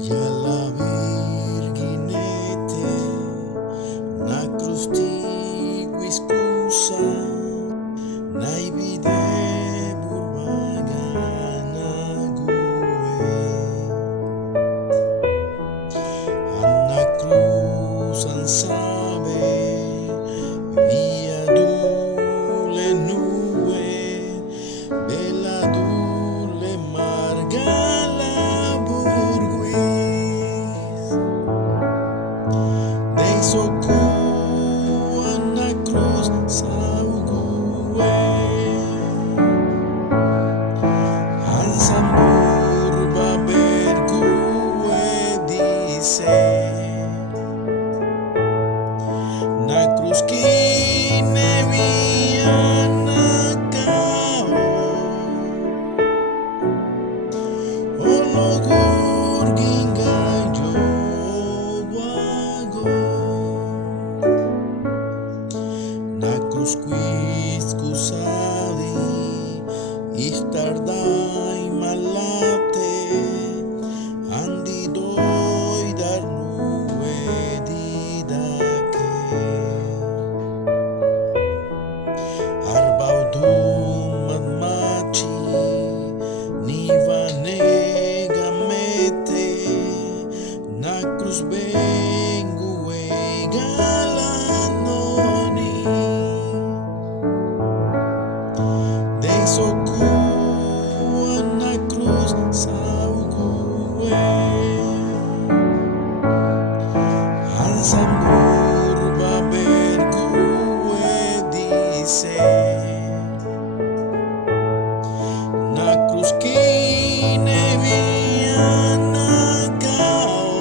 Ja la Virginete na cruz tiguis scusa nai vide burmagana gue Anna cruz an sabe via dule nue bella dule margala burguis dei socu Anna cruz saugue Ansambur babergue dice na cruz kine viana cao ologur gingayo wago na cruz quis cusadi istardai malate andi doi dar nue didake arbaudum machi niva nega mete na cruz bengue galanoni dei socu Anna cruz saugue Ansambur babergue dice na cruz kine viana cao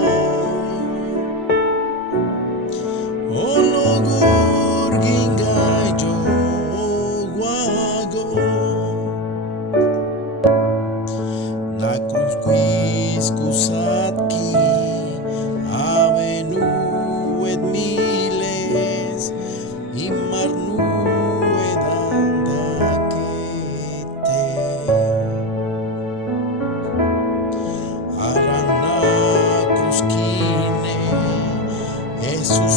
ologur gingayo wago na cruz quis cusatki avenu et miles immar nue dandakete aranna cruz kine Jesus